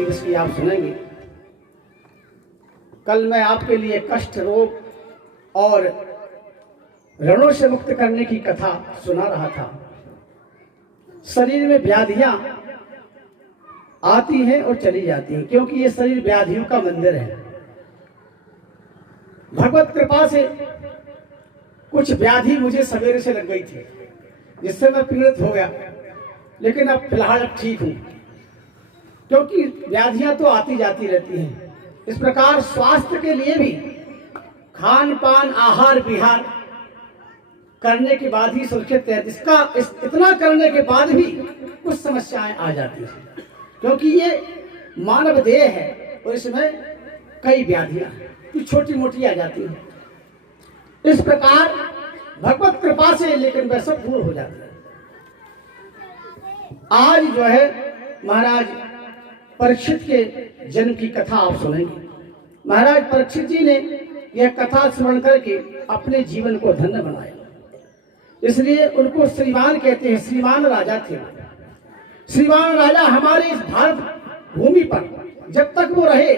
गीत इसकी आप सुनेंगे। कल मैं आपके लिए कष्ट, रोग और रणों से मुक्त करने की कथा सुना रहा था। शरीर में व्याधियां आती हैं और चली जाती हैं, क्योंकि ये शरीर व्याधियों का मंदिर है। भगवत कृपा से कुछ व्याधि मुझे सवेरे से लग गई थी, जिससे मैं पीड़ित हो गया, लेकिन अब फिलहाल ठीक हूं, क्योंकि व्याधियां तो आती जाती रहती हैं। इस प्रकार स्वास्थ्य के लिए भी खान पान, आहार विहार करने के बाद ही सुरक्षित है। इतना करने के बाद भी कुछ समस्याएं आ जाती हैं, क्योंकि ये मानव देह है और इसमें कई व्याधियां हैं, छोटी मोटी आ जाती हैं। इस प्रकार भगवत कृपा से लेकिन वह सब दूर हो जाता है। आज जो है महाराज परीक्षित के जन्म की कथा आप सुनेंगे। महाराज परीक्षित जी ने यह कथा स्मरण करके अपने जीवन को धन्य बनाया, इसलिए उनको श्रीमान कहते हैं। श्रीमान राजा थे। श्रीमान राजा हमारे इस भारत भूमि पर जब तक वो रहे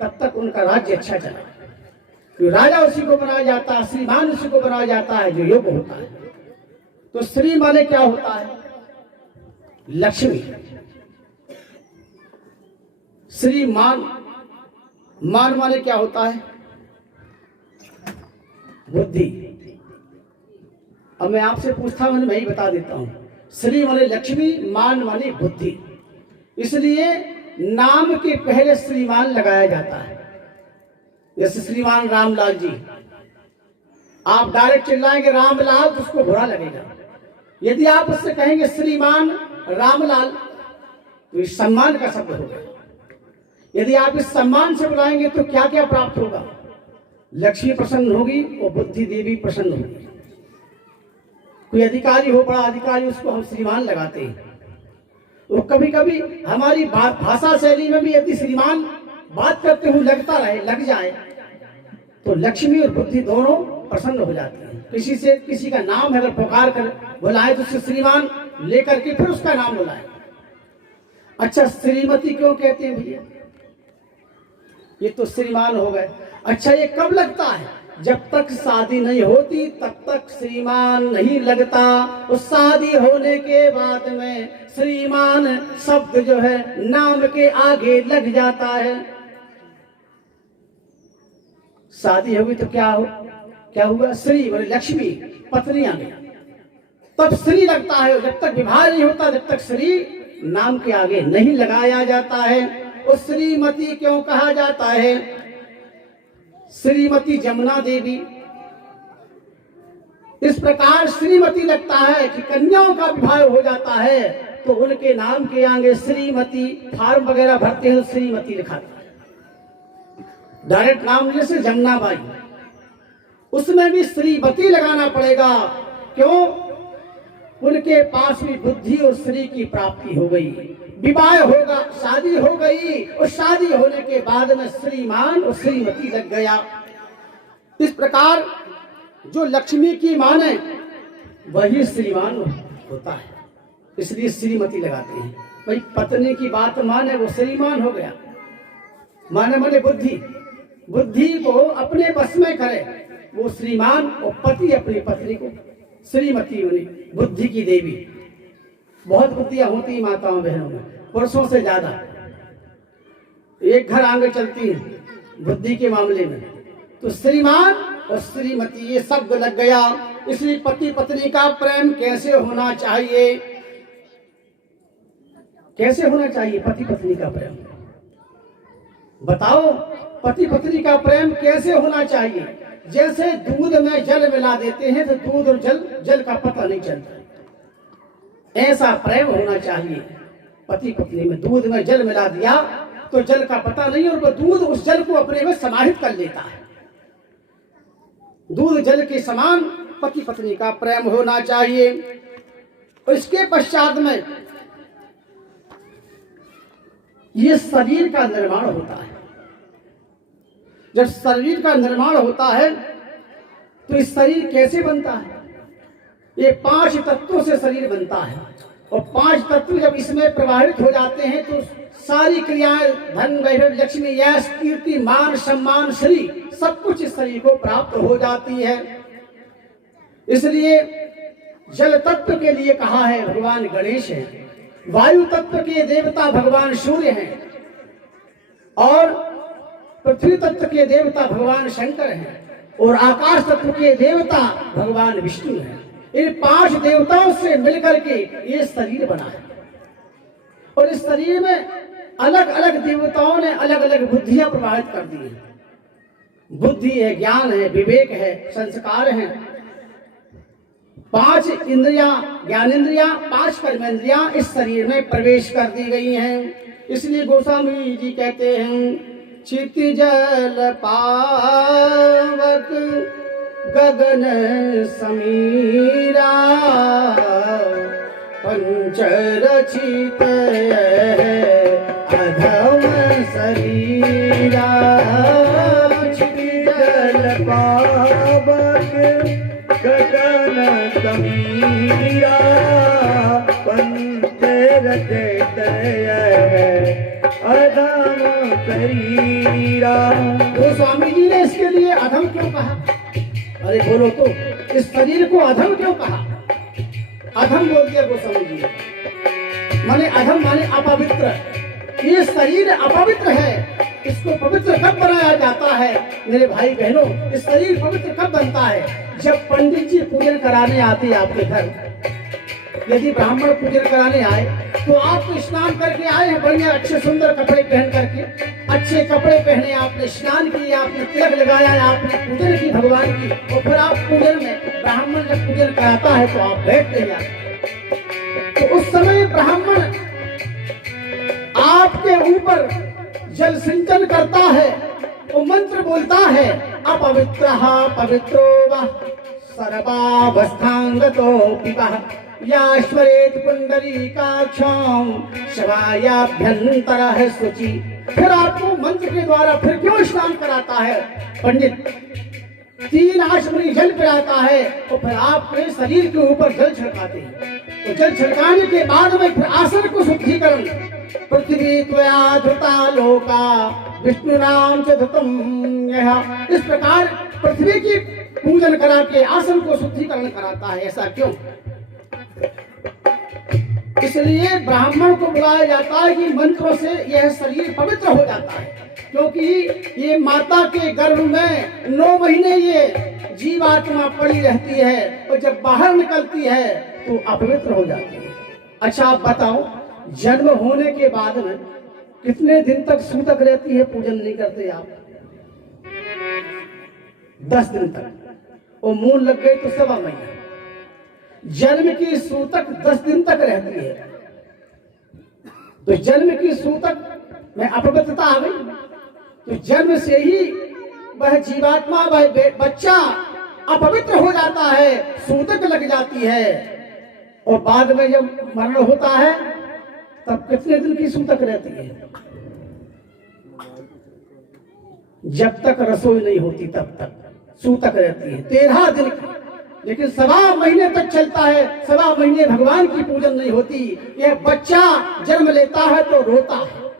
तब तक उनका राज्य अच्छा चला। जो राजा उसी को बनाया जाता है, श्रीमान उसी को बनाया जाता है जो योग्य होता है। तो श्री माने क्या होता है? लक्ष्मी। श्रीमान, मान माने क्या होता है? बुद्धि। अब मैं आपसे पूछता हूं, मैं ही बता देता हूं। श्री माने लक्ष्मी, मान माने बुद्धि। इसलिए नाम के पहले श्रीमान लगाया जाता है। जैसे श्रीमान रामलाल जी, आप डायरेक्ट चिल्लाएंगे रामलाल तो उसको बुरा लगेगा। यदि आप उससे कहेंगे श्रीमान रामलाल तो इस सम्मान का शब्द होगा। यदि आप इस सम्मान से बुलाएंगे तो क्या क्या प्राप्त होगा? लक्ष्मी प्रसन्न होगी और बुद्धि देवी प्रसन्न होगी। कोई अधिकारी हो, बड़ा अधिकारी, उसको हम श्रीमान लगाते हैं। और कभी कभी हमारी भाषा शैली में भी यदि श्रीमान बात करते हुए लगता रहे, लग जाए, तो लक्ष्मी और बुद्धि दोनों प्रसन्न हो जाती है। किसी का नाम अगर पुकार कर बुलाए तो उससे श्रीमान लेकर के फिर उसका नाम बुलाए। अच्छा, श्रीमती क्यों कहते हैं भैया? ये तो श्रीमान हो गए। अच्छा, ये कब लगता है? जब तक शादी नहीं होती तब तक श्रीमान नहीं लगता। उस शादी होने के बाद में श्रीमान शब्द जो है नाम के आगे लग जाता है। शादी होगी तो क्या हुआ? श्री माने लक्ष्मी, पत्नी आ गई, तब श्री लगता है। जब तक विवाह नहीं होता जब तक श्री नाम के आगे नहीं लगाया जाता है। और श्रीमती क्यों कहा जाता है? श्रीमती जमुना देवी। इस प्रकार श्रीमती लगता है कि कन्याओं का विवाह हो जाता है तो उनके नाम के आगे श्रीमती, फॉर्म वगैरह भरते हैं श्रीमती लिखा है। डायरेक्ट नाम जैसे जमुनाबाई, उसमें भी श्रीमती लगाना पड़ेगा। क्यों? उनके पास भी बुद्धि और श्री की प्राप्ति हो गई, विवाह होगा, शादी हो गई, और शादी होने के बाद में श्रीमान और श्रीमती लग गया। इस प्रकार जो लक्ष्मी की मान है वही श्रीमान होता है, इसलिए श्रीमती लगाते हैं। भाई पत्नी की बात माने वो श्रीमान हो गया। माने बुद्धि को अपने बस में करे वो श्रीमान, और पति अपनी पत्नी को श्रीमती बनी, बुद्धि की देवी। बहुत बुद्धियां होती माताओं बहनों में, पुरुषों से ज्यादा। एक घर आगे चलती है बुद्धि के मामले में। तो श्रीमान और श्रीमती ये शब्द लग गया। इसलिए पति पत्नी का प्रेम कैसे होना चाहिए? कैसे होना चाहिए पति पत्नी का प्रेम? बताओ, पति पत्नी का प्रेम कैसे होना चाहिए? जैसे दूध में जल मिला देते हैं तो दूध और जल का पता नहीं चलता, ऐसा प्रेम होना चाहिए पति पत्नी में। दूध में जल मिला दिया तो जल का पता नहीं, और वो दूध उस जल को अपने में समाहित कर लेता है। दूध जल के समान पति पत्नी का प्रेम होना चाहिए। और इसके पश्चात में ये शरीर का निर्माण होता है। जब शरीर का निर्माण होता है तो इस शरीर कैसे बनता है? ये 5 तत्वों से शरीर बनता है। और 5 तत्व जब इसमें प्रवाहित हो जाते हैं तो सारी क्रियाएं, धन वैभव लक्ष्मी यश कीर्ति मान सम्मान श्री सब कुछ इस शरीर को प्राप्त हो जाती है। इसलिए जल तत्व के लिए कहा है भगवान गणेश है, वायु तत्व के देवता भगवान सूर्य हैं, और पृथ्वी तत्व के देवता भगवान शंकर हैं, और आकाश तत्व के देवता भगवान विष्णु हैं। इन 5 देवताओं से मिलकर के ये शरीर बना है, और इस शरीर में अलग अलग देवताओं ने अलग अलग बुद्धियां प्रवाहित कर दी है। बुद्धि है, ज्ञान है, विवेक है, संस्कार है। 5 इंद्रियां, ज्ञानेन्द्रियां, 5 कर्मेंद्रियां इस शरीर में प्रवेश कर दी गई हैं। इसलिए गोस्वामी जी कहते हैं, चिति जल पावक गगन समीरा पंच रचित अधम शरीरा। चिति जल पावक गगन समीरा पंच रचित अधम शरीरा। तो स्वामी जी ने इसके लिए अधम क्यों कहा? अरे बोलो तो, इस शरीर को अधम क्यों कहा? अधम बोल दिया गोस्वामी जी ने। माने अधम माने अपवित्र। ये शरीर अपवित्र है, इसको पवित्र कब बनाया जाता है मेरे भाई बहनों? इस शरीर पवित्र कब बनता है? जब पंडित जी पूजन कराने आते हैं आपके घर। यदि ब्राह्मण पूजन कराने आए तो आप तो स्नान करके आए हैं, बढ़िया अच्छे सुंदर कपड़े पहन करके, अच्छे कपड़े पहने, आपने स्नान किया, आपने तिलक लगाया, आपने पूजन की भगवान की, और फिर आप पूजन में ब्राह्मण जब पूजन कराता है तो आप बैठते हैं। तो उस समय ब्राह्मण आपके ऊपर जल सिंचन करता है, वो मंत्र बोलता है, अपवित्रः पवित्रो वः सर्वावस्थांगतो पिबः याश्वरेत पुंडरीकाक्षं शवायाभ्यंतरः शुचि। फिर आपको मंत्र के द्वारा फिर क्यों स्नान कराता है पंडित? 3 आचमनी जल पिलाता है, और फिर आपके शरीर के ऊपर जल छिड़काते हैं। तो जल छिड़काने के बाद में फिर आसन को शुद्धिकरण, पृथ्वी त्वया धृता लोका विष्णु नाम च धृतम् यः। इस प्रकार पृथ्वी की पूजन करा के आसन को शुद्धिकरण कराता है। ऐसा क्यों? इसलिए ब्राह्मण को बुलाया जाता है कि मंत्रों से यह शरीर पवित्र हो जाता है, क्योंकि ये माता के गर्भ में 9 महीने ये जीवात्मा पड़ी रहती है, और जब बाहर निकलती है तो अपवित्र हो जाती है। अच्छा आप बताओ, जन्म होने के बाद में कितने दिन तक सूतक रहती है? पूजन नहीं करते आप? 10 दिन तक, और मूल लग गए तो 1.25 महीना। जन्म की सूतक 10 दिन तक रहती है, तो जन्म की सूतक में अपवित्रता आ गई। तो जन्म से ही वह जीवात्मा, वह बच्चा अपवित्र हो जाता है, सूतक लग जाती है, और बाद में जब मरण होता है तब कितने दिन की सूतक रहती है? जब तक रसोई नहीं होती तब तक सूतक रहती है, 13 दिन की। लेकिन 1.25 महीने तक चलता है, 1.25 महीने भगवान की पूजन नहीं होती। यह बच्चा जन्म लेता है तो रोता है।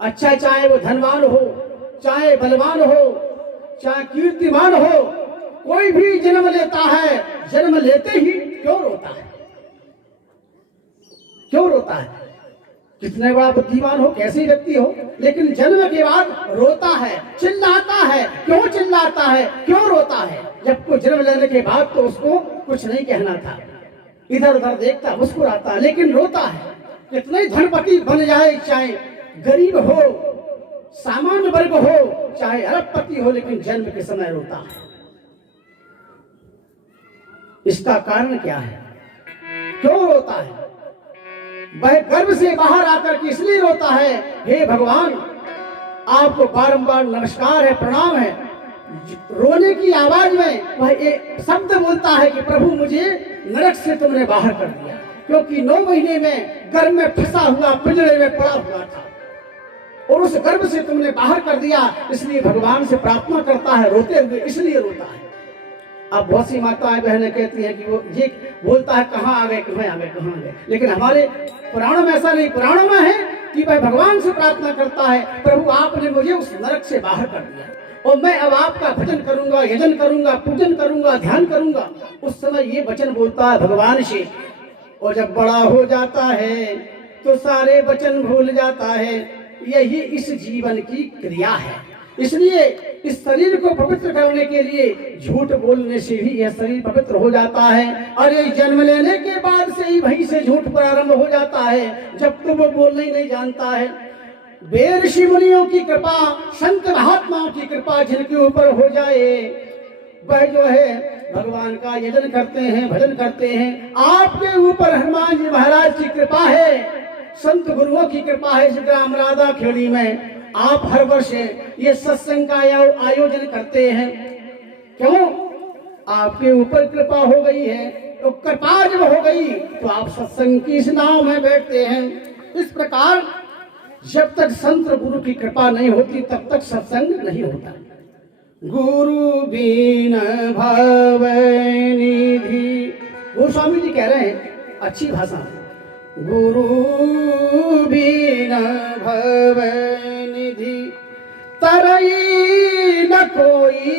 अच्छा, चाहे वो धनवान हो, चाहे बलवान हो, चाहे कीर्तिमान हो, कोई भी जन्म लेता है, जन्म लेते ही क्यों रोता है? क्यों रोता है? कितने बड़ा बुद्धिमान हो, कैसे व्यक्ति हो, लेकिन जन्म के बाद रोता है, चिल्लाता है। क्यों चिल्लाता है, क्यों रोता है? जब कोई जन्म लेने के बाद तो उसको कुछ नहीं कहना था, इधर उधर देखता, मुस्कुराता, लेकिन रोता है। कितने धनपति बन जाए, चाहे गरीब हो, सामान्य वर्ग हो, चाहे अरबपति हो, लेकिन जन्म के समय रोता है। इसका कारण क्या है? क्यों रोता है? वह गर्भ से बाहर आकर के इसलिए रोता है, हे भगवान आपको बारंबार नमस्कार है, प्रणाम है। रोने की आवाज में वह एक शब्द बोलता है कि प्रभु मुझे नरक से तुमने बाहर कर दिया, क्योंकि 9 महीने में गर्भ में फंसा हुआ, पिंजरे में पड़ा हुआ था, और उस गर्भ से तुमने बाहर कर दिया। इसलिए भगवान से प्रार्थना करता है रोते हुए, इसलिए रोता है। अब बहुत सी माताएं बहनें कहती हैं कि वो ये बोलता है कहाँ आ गए, कहाँ आ गए, कहाँ आ गए। लेकिन हमारे पुराणों में ऐसा नहीं। पुराणों में है कि भाई भगवान से प्रार्थना करता है, प्रभु आपने मुझे उस नरक से बाहर कर दिया और मैं अब आपका भजन करूंगा, यजन करूंगा, पूजन करूंगा, ध्यान करूंगा। उस समय ये वचन बोलता है भगवान से। और जब बड़ा हो जाता है तो सारे वचन भूल जाता है। यही इस जीवन की क्रिया है। इसलिए इस शरीर को पवित्र करने के लिए झूठ बोलने से भी यह शरीर पवित्र हो जाता है। और ये जन्म लेने के बाद से ही वहीं से झूठ प्रारंभ हो जाता है, जब तो वो बोलना ही नहीं जानता है। वेद ऋषि मुनियों की कृपा, संत महात्माओं की कृपा जिनके ऊपर हो जाए, वह जो है भगवान का यजन करते हैं, भजन करते हैं। आपके ऊपर हनुमान जी महाराज की कृपा है, संत गुरुओं की कृपा है। इस ग्राम राधा खेड़ी में आप हर वर्ष ये सत्संग का आयोजन करते हैं। क्यों? आपके ऊपर कृपा हो गई है। तो कृपा जब हो गई तो आप सत्संग की इस नाव में बैठते हैं। इस प्रकार जब तक संत गुरु की कृपा नहीं होती तब तक सत्संग नहीं होता। गुरु बिन भव निधि, गोस्वामी जी कह रहे हैं अच्छी भाषा में, गुरु बिन भव निधि तरई न कोई,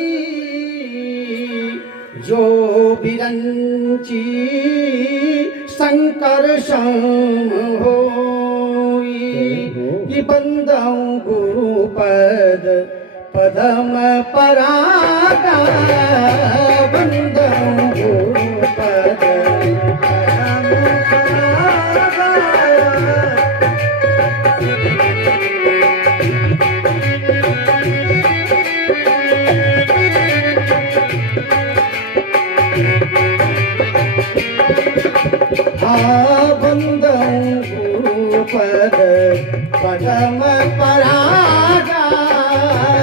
जो बिरंची शंकर सम होई। कि बंदऊ गुरु पद पदम परागा, बंदऊ गुरु पद पदम परागा। बंदऊ गुरु पद पदम परागा,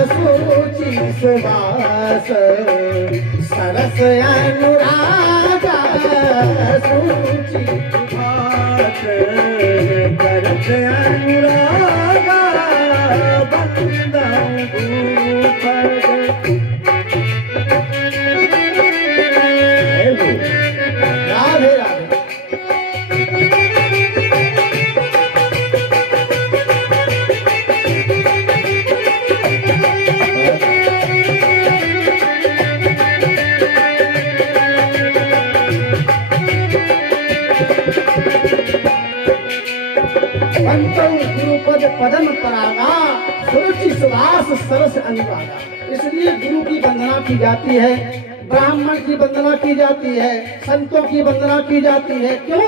सुरुचि सुवास सरस अनुरागा, सुरुचि सुवास सरस अनुरागा, बंदऊ गुरु पद। राधे राधे। गुरुपद पदम परागा, सुरुचि सुवास सरस अनुरागा। इसलिए गुरु की वंदना की जाती है, ब्राह्मण की वंदना की जाती है, संतों की वंदना की जाती है। क्यों?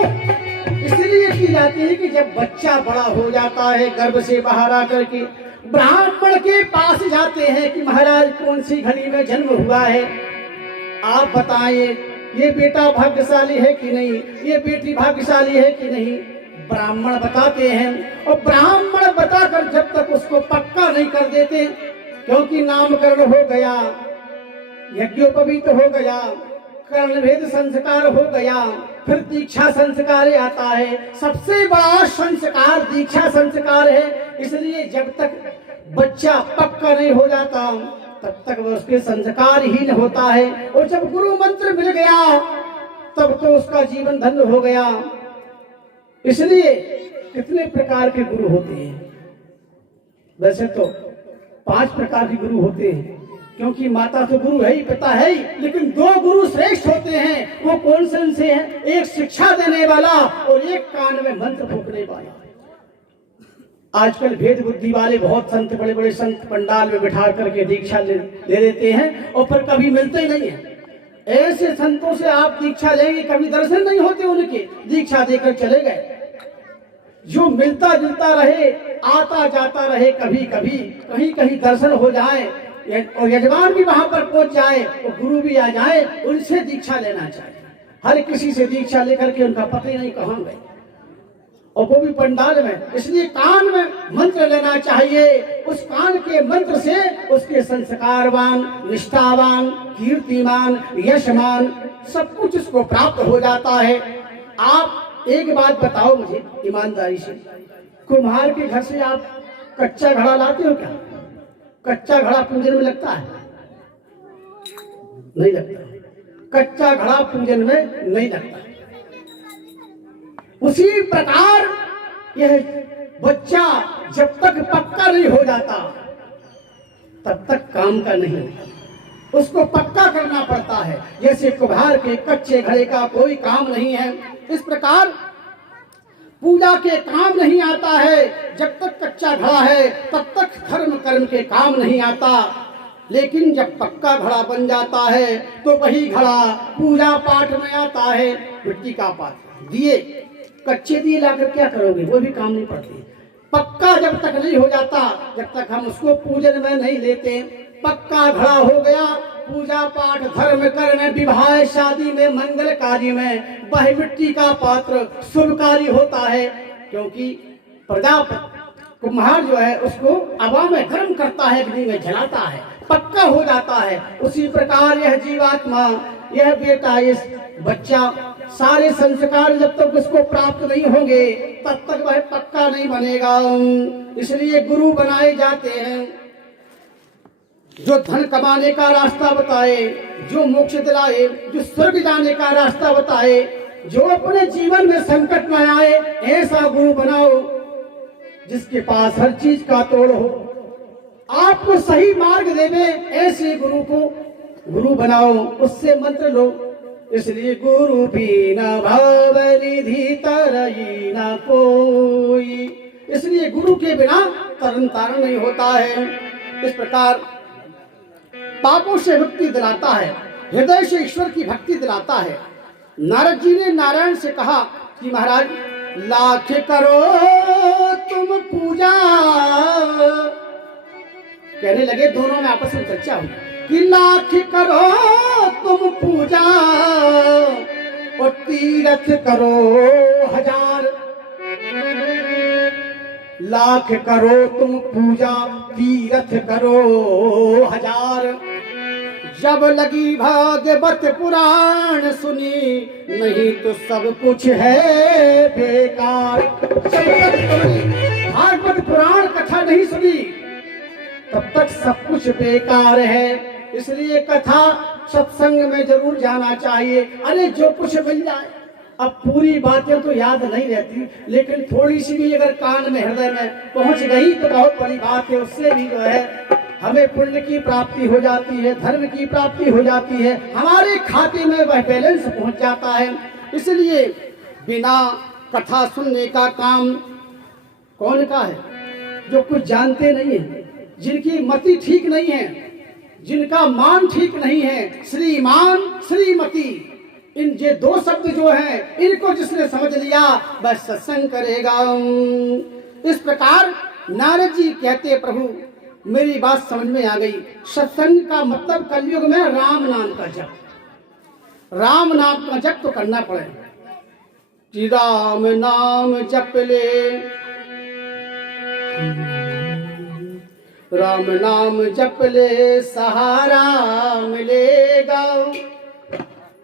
इसलिए की जाती है कि जब बच्चा बड़ा हो जाता है, गर्भ से बाहर आकर के ब्राह्मण के पास जाते हैं कि महाराज कौन सी घड़ी में जन्म हुआ है, आप बताइए, ये बेटा भाग्यशाली है कि नहीं, ये बेटी भाग्यशाली है कि नहीं। ब्राह्मण बताते हैं। और ब्राह्मण बताकर जब तक उसको पक्का नहीं कर देते, क्योंकि नामकरण हो गया, यज्ञोपवीत हो गया, कर्णभेद संस्कार हो गया, फिर दीक्षा संस्कार आता है। सबसे बड़ा संस्कार दीक्षा संस्कार है। इसलिए जब तक बच्चा पक्का नहीं हो जाता तब तक वह उसके संस्कार ही न होता है। और जब गुरु मंत्र मिल गया तब तो उसका जीवन धन्य हो गया। इसलिए कितने प्रकार के गुरु होते हैं? वैसे तो 5 प्रकार के गुरु होते हैं, क्योंकि माता तो गुरु है ही, पिता है ही, लेकिन 2 गुरु श्रेष्ठ होते हैं। वो कौन से हैं? एक शिक्षा देने वाला और एक कान में मंत्र फूंकने वाला। आजकल भेद बुद्धि वाले बहुत संत, बड़े बड़े संत पंडाल में बिठा करके दीक्षा ले लेते हैं और फिर कभी मिलते ही नहीं है। ऐसे संतों से आप दीक्षा लेंगे, कभी दर्शन नहीं होते उनके, दीक्षा देकर चले गए। जो मिलता जुलता रहे, आता जाता रहे, कभी कभी कहीं कहीं दर्शन हो जाए और यजमान भी वहां पर पहुंच जाए और गुरु भी आ जाए, उनसे दीक्षा लेना चाहिए। हर किसी से दीक्षा लेकर के उनका पता ही नहीं कहाँ गए, और वो भी पंडाल में। इसलिए कान में मंत्र लेना चाहिए। उस कान के मंत्र से उसके संस्कारवान, निष्ठावान, कीर्तिमान, यशमान सब कुछ उसको प्राप्त हो जाता है। आप एक बात बताओ मुझे ईमानदारी से, कुम्हार के घर से आप कच्चा घड़ा लाते हो क्या? कच्चा घड़ा पूजन में लगता है? नहीं लगता। कच्चा घड़ा पूजन में नहीं लगता। उसी प्रकार यह बच्चा जब तक पक्का नहीं हो जाता तब तक काम का नहीं होता, उसको पक्का करना पड़ता है। जैसे कुम्हार के कच्चे घड़े का कोई काम नहीं है, इस प्रकार पूजा के काम नहीं आता है। जब तक कच्चा घड़ा है तब तक धर्म कर्म के काम नहीं आता, लेकिन जब पक्का घड़ा बन जाता है तो वही घड़ा पूजा पाठ में आता है। मिट्टी का पात्र, दिए, कच्चे दिए लाकर क्या करोगे, वो भी काम नहीं पड़ते। पक्का जब तक नहीं हो जाता, जब तक हम उसको पूजन में नहीं लेते। पक्का घड़ा हो गया, पूजा पाठ धर्म कर्म विवाह शादी में मंगल कार्य में वह मिट्टी का पात्र शुभकारी होता है, क्योंकि प्रजापति कुम्हार जो है उसको हवा में गर्म करता है, अग्नि में जलाता है, पक्का हो जाता है। उसी प्रकार यह जीवात्मा, यह बेटा, इस बच्चा, सारे संस्कार जब तक उसको प्राप्त नहीं होंगे तब तक वह पक्का नहीं बनेगा। इसलिए गुरु बनाए जाते हैं जो धन कमाने का रास्ता बताए, जो मोक्ष दिलाए, जो स्वर्ग जाने का रास्ता बताए, जो अपने जीवन में संकट न आए, ऐसा गुरु बनाओ जिसके पास हर चीज का तोड़ हो, आपको सही मार्ग देवे, ऐसे गुरु को गुरु बनाओ, उससे मंत्र लो। इसलिए गुरु बिना भाव निधि तरई न कोई, इसलिए गुरु के बिना तरन तारण नहीं होता है। इस प्रकार पापों से मुक्ति दिलाता है, हृदय से ईश्वर की भक्ति दिलाता है। नारद जी ने नारायण से कहा कि महाराज लाख करो तुम पूजा, कहने लगे, दोनों में आपस में चर्चा हुई कि लाख करो तुम पूजा और तीरथ करो हजार। लाख करो तुम पूजा, तीरथ करो हजार। जब लगी भागवत पुराण सुनी, नहीं तो सब कुछ है बेकार। जब तक तुमने भागवत पुराण कथा नहीं सुनी तब तक सब कुछ बेकार है। इसलिए कथा सत्संग में जरूर जाना चाहिए। अरे जो कुछ मिल जाए, अब पूरी बातें तो याद नहीं रहती, लेकिन थोड़ी सी भी अगर कान में हृदय में पहुंच गई तो बहुत बड़ी बात है। उससे भी जो है हमें पुण्य की प्राप्ति हो जाती है, धर्म की प्राप्ति हो जाती है, हमारे खाते में वह बैलेंस पहुंच जाता है। इसलिए बिना कथा सुनने का काम कौन का है? जो कुछ जानते नहीं है, जिनकी मति ठीक नहीं है, जिनका मान ठीक नहीं है। श्रीमान श्रीमती, इन ये दो शब्द जो हैं, इनको जिसने समझ लिया वह सत्संग करेगा। इस प्रकार नारद जी कहते, प्रभु मेरी बात समझ में आ गई। सत्संग का मतलब कलयुग में राम नाम का जप, राम नाम का जप तो करना पड़े। कि राम नाम जप ले, राम नाम जप ले, सहारा मिलेगा।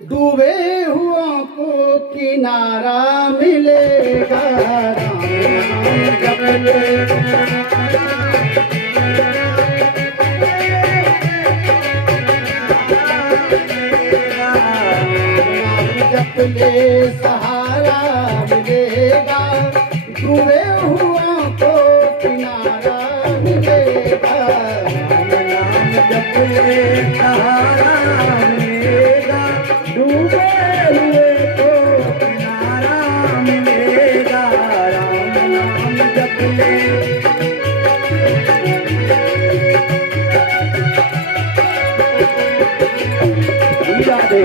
डूबे हुओं को किनारा मिलेगा। राम नाम जप ले, जप ले, सहारा मिलेगा। डूबे हुओं को किनारा मिलेगा। राम नाम जप ले, सहारा मिलेगा। डूबे हुए को किनारा मिलेगा। राम नाम जप ले। राधे